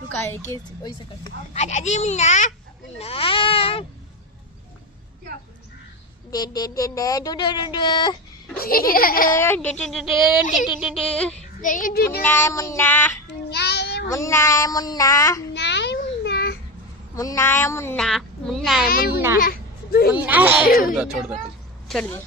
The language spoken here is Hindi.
रुका है कि वैसे करती आजा जी मुन्ना मुन्ना दे दे दे दे दो दो दो दो मुन्ना मुन्ना मुन्ना मुन्ना मुन्ना मुन्ना मुन्ना मुन्ना मुन्ना छोड़ दो छोड़ दे